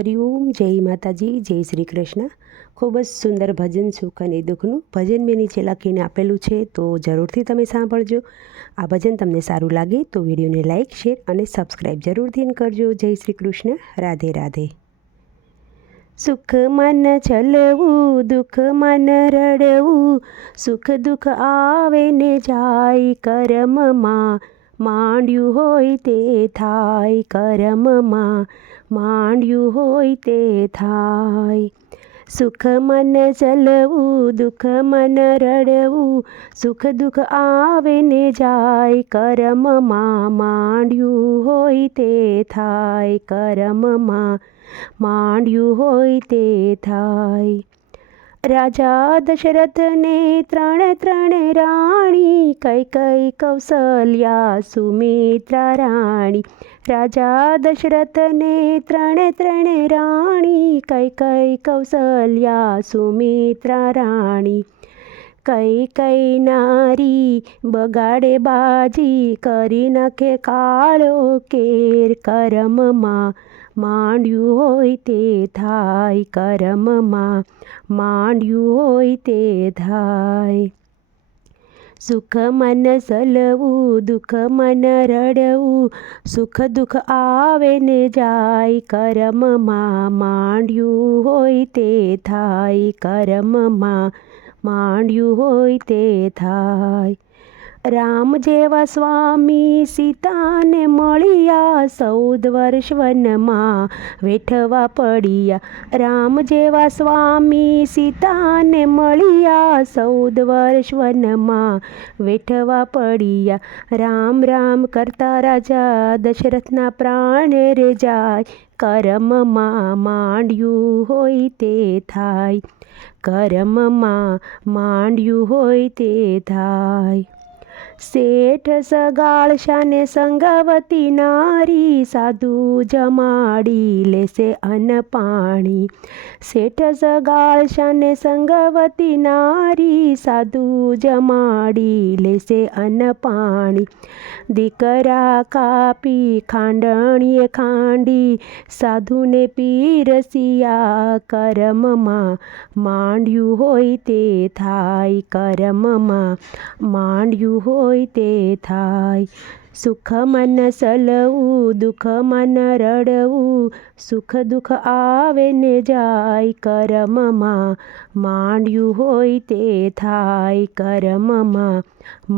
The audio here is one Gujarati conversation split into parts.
હરિઓમ, જય માતાજી, જય શ્રી કૃષ્ણ. ખૂબ જ સુંદર ભજન સુખ અને દુઃખનું ભજન મેં નીચે લખીને આપેલું છે, તો જરૂરથી તમે સાંભળજો. આ ભજન તમને સારું લાગે તો વિડીયોને લાઇક, શેર અને સબસ્ક્રાઈબ જરૂરથી કરજો. જય શ્રી કૃષ્ણ. રાધે રાધે. સુખ મન ચલવું, દુઃખ મન રડવું, સુખ દુઃખ આવે ને જાય, કરમમાં માંડ્યું હોય તે થાય, કરમમાં માંડ્યું હોય તે થાય. સુખ મન ચલવું, દુઃખ મન રડવું, સુખ દુઃખ આવે ને જાય, કરમમાં માંડ્યું હોય તે થાય, કરમમાં માંડ્યું હોય તે થાય. રાજા દશરથને ત્રણ રાણી, કૈકેયી કૌશલ્યા સુમિત્રા રાણી. રાજા દશરથને ત્રણ રાણી, કૈકેયી કૌશલ્યા સુમિત્રા રાણી. કૈકેયી નારી બગાડે બાજી, કરી નાખે કાળો કેર, કરમમાં માંડ્યું હોય તે થાય, કરમમાં માંડ્યું હોય તે થાય. સુખ મન સલવું, દુઃખ મન રડવું, સુખ દુઃખ આવે ને જાય, કરમમાં માંડ્યું હોય તે થાય, કરમમાં માંડ્યું હોય તે થાય. રામ જેવા સ્વામી સીતાને મળ્યા, 14 વર્ષ વનમાં વેઠવા પડ્યા. રામ જેવા સ્વામી સીતાને મળ્યા, 14 વર્ષ વનમાં વેઠવા પડ્યા. રામ રામ કરતા રાજા દશરથના પ્રાણ રે જાય, કરમમાં માંડ્યું હોય તે થાય, કરમમાં માંડ્યું હોય તે થાય. શેઠ સગાળ શાને સંગવતી નારી, સાધુ જમાડી લેશે અન્ન પાણી. શેઠ સગાળ શાને સંગવતી નારી, સાધુ જમાડી લેશે અન્ન પાણી. દીકરા કાપી ખાંડણીએ ખાંડી, સાધુને પીરસિયા, કરમમાં માંડ્યું હોય તે થાય, કરમમાં માંડ્યું હોય તે થાય. સુખ મન સલવું, દુઃખ મન રડવું, સુખ દુઃખ આવે ને જાય, કરમમાં માંડ્યું હોય તે થાય, કરમમાં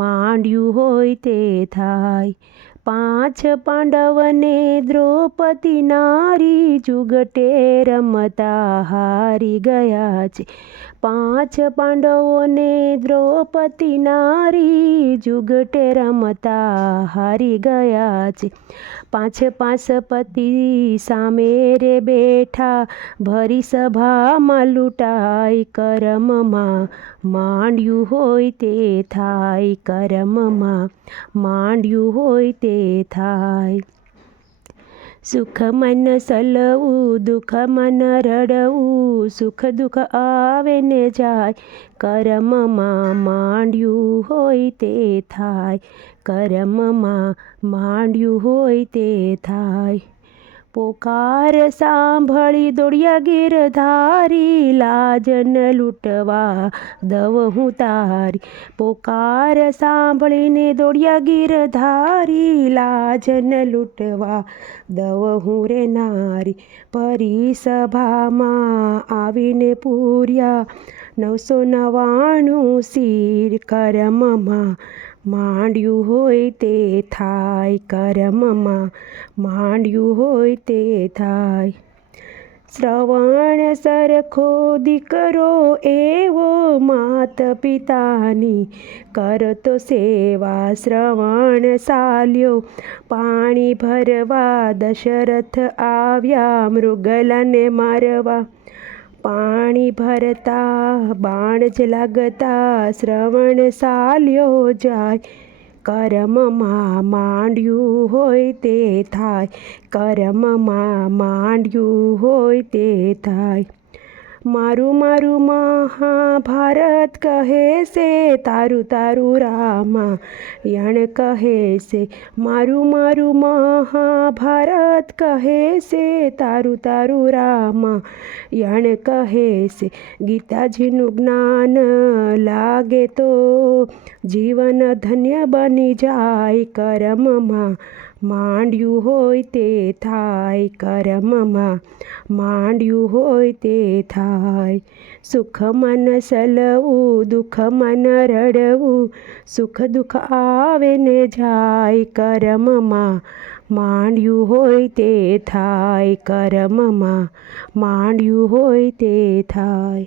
માંડ્યું હોય તે થાય. 5 પાંડવને દ્રૌપદી નારી, જુગટે રમતા હારી ગયા છે. 5 પાંડવોને દ્રૌપદી નારી, જુગટે રમતા હારી ગયા છે. 5 પતિ સામે રે બેઠા, ભરી સભામાં લૂંટાય, કરમમાં માંડ્યું હોય તે થાય, કરમમાં માંડ્યું હોય તે થાય. સુખ મન સલવું, દુઃખ મન રડવું, સુખ દુઃખ આવે ને જાય, કરમમાં માંડ્યું હોય તે થાય, કરમમાં માંડ્યું હોય તે થાય. પોકાર સાંભળી દોડ્યા ગિરધારી, લાજ ન લૂંટવા દવ હું તારી. પોકાર સાંભળીને દોડ્યા ગિરધારી, લાજ ન લૂંટવા દવ હું રે નારી. પરી સભામાં આવીને પૂર્યા, 999 શિર, કરમમાં માંડ્યું હોય તે થાય, કરમમાં માંડ્યું હોય તે થાય. શ્રવણ સરખો દીકરો એવો, માત પિતાની કરતો સેવા. શ્રવણ સાલ્યો પાણી ભરવા, દશરથ આવ્યા મૃગલાને મારવા. પાણી ભરતા બાણ જ લાગતા, શ્રવણ સાલ્યો જાય, કરમમાં માંડ્યું હોય તે થાય, કરમમાં માંડ્યું હોય તે થાય. મારું મારું મહાભારત કહે છે, તારું તારું રામાયણ કહે છે. મારું મારું મહાભારત કહે છે, તારું તારું રામાયણ કહે છે. ગીતાજીનું જ્ઞાન લાગે તો જીવન ધન્ય બની જાય. કર્મમાં માંડ્યું હોય તે થાય, કર્મમાં માંડ્યું હોય તે થાય. સુખ મન સલવું, દુઃખ મન રડવું, સુખ દુઃખ આવે ને જાય. કર્મમાં માંડ્યું હોય તે થાય, કર્મમાં માંડ્યું હોય તે થાય.